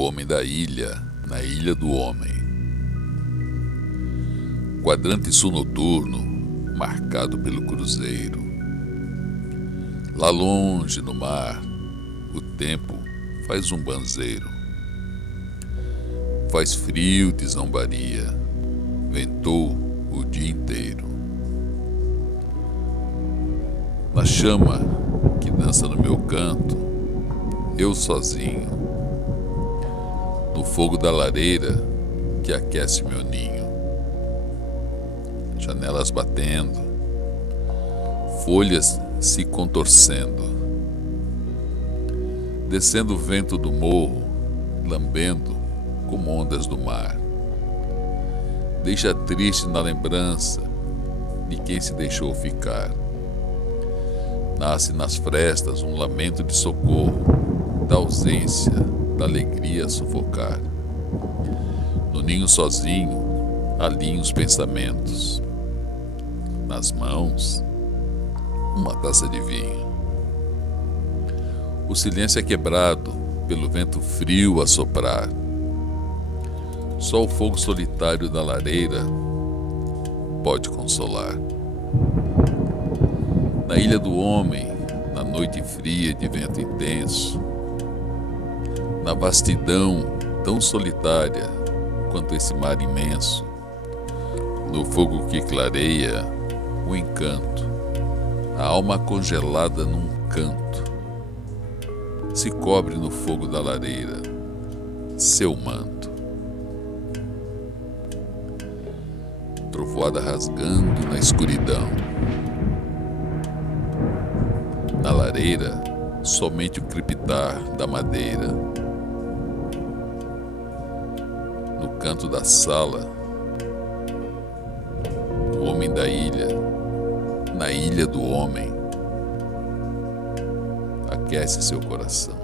homem da ilha, na ilha do homem. Quadrante sul noturno, marcado pelo cruzeiro. Lá longe no mar, o tempo faz um banzeiro. Faz frio de zombaria, ventou o dia inteiro. Na chama que dança no meu canto, eu sozinho. No fogo da lareira que aquece meu ninho. Janelas batendo, folhas se contorcendo. Descendo o vento do morro, lambendo como ondas do mar. Deixa triste na lembrança de quem se deixou ficar. Nasce nas frestas um lamento de socorro, da ausência, da alegria a sufocar. No ninho sozinho, alinho os pensamentos. Nas mãos, uma taça de vinho. O silêncio é quebrado pelo vento frio a soprar. Só o fogo solitário da lareira pode consolar. Na ilha do homem, na noite fria de vento intenso, na vastidão tão solitária quanto esse mar imenso, no fogo que clareia o encanto, a alma congelada num canto, se cobre no fogo da lareira, seu manto. Trovoada rasgando na escuridão. Na lareira, somente o crepitar da madeira. No canto da sala, o homem da ilha, na ilha do homem, aquece seu coração.